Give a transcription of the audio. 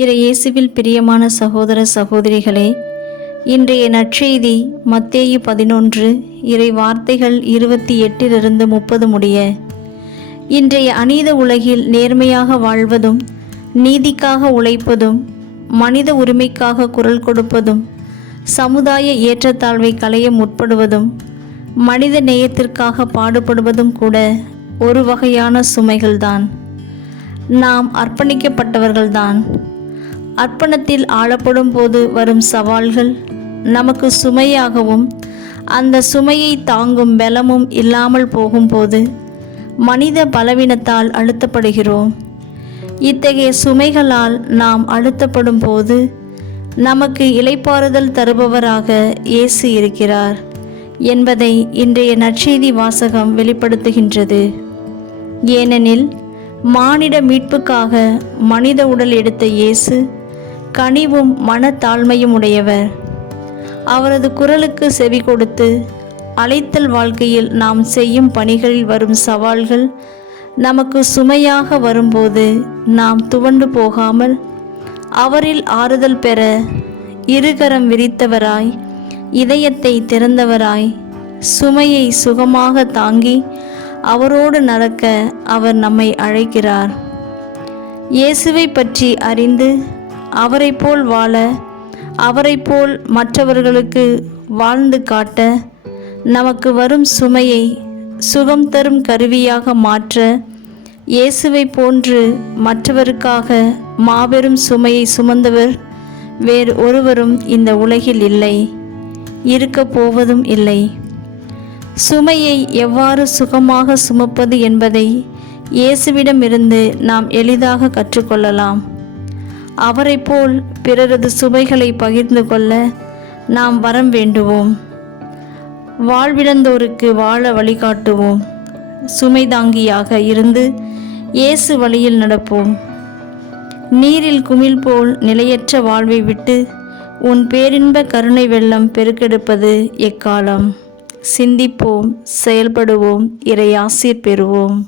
இயேசுவில் பிரியமான சகோதர சகோதரிகளே, இன்றைய நற்செய்தி மத்தேயு 11 இறை வார்த்தைகள் 28 30 முடிய. இன்றைய அநீத உலகில் நேர்மையாக வாழ்வதும், நீதிக்காக உழைப்பதும், மனித உரிமைக்காக குரல் கொடுப்பதும், சமுதாய ஏற்றத்தாழ்வை களைய முற்படுவதும், மனித நேயத்திற்காக பாடுபடுவதும் கூட ஒரு வகையான சுமைகள்தான். நாம் அர்ப்பணிக்கப்பட்டவர்கள்தான். அர்ப்பணத்தில் ஆளப்படும் போது வரும் சவால்கள் நமக்கு சுமையாகவும், அந்த சுமையை தாங்கும் பலமும் இல்லாமல் போகும்போது மனித பலவீனத்தால் அழுத்தப்படுகிறோம். இத்தகைய சுமைகளால் நாம் அழுத்தப்படும் போது நமக்கு இளைப்பாறுதல் தருபவராக இயேசு இருக்கிறார் என்பதை இன்றைய நற்செய்தி வாசகம் வெளிப்படுத்துகின்றது. ஏனெனில் மானிட மீட்புக்காக மனித உடல் எடுத்த இயேசு கனிவும் மனத்தாழ்மையும் உடையவர். அவரது குரலுக்கு செவி கொடுத்து அழைத்தல் வாழ்க்கையில் நாம் செய்யும் பணிகளில் வரும் சவால்கள் நமக்கு சுமையாக வரும்போது நாம் துவண்டு போகாமல் அவரில் ஆறுதல் பெற இருகரம் விரித்தவராய், இதயத்தை திறந்தவராய், சுமையை சுகமாக தாங்கி அவரோடு நடக்க அவர் நம்மை அழைக்கிறார். இயேசுவை பற்றி அறிந்து அவரை போல் வாழ, அவரை போல் மற்றவர்களுக்கு வாழ்ந்து காட்ட, நமக்கு வரும் சுமையை சுகம் தரும் கருவியாக மாற்ற, இயேசுவை போன்று மற்றவருக்காக மாபெரும் சுமையை சுமந்தவர் வேறு ஒருவரும் இந்த உலகில் இல்லை, இருக்கப் போவதும் இல்லை. சுமையை எவ்வாறு சுகமாக சுமப்பது என்பதை இயேசுவிடமிருந்து நாம் எளிதாக கற்றுக்கொள்ளலாம். அவரை போல் பிறரது சுமைகளை பகிர்ந்து கொள்ள நாம் வரம் வேண்டுவோம். வாழ்விழந்தோருக்கு வாழ வழிகாட்டுவோம். சுமை தாங்கியாக இருந்து இயேசு வழியில் நடப்போம். நீரில் குமிழ் போல் நிலையற்ற வாழ்வை விட்டு உன் பேரின்ப கருணை வெள்ளம் பெருக்கெடுப்பது எக்காலம். சிந்திப்போம், செயல்படுவோம், இறை ஆசீர் பெறுவோம்.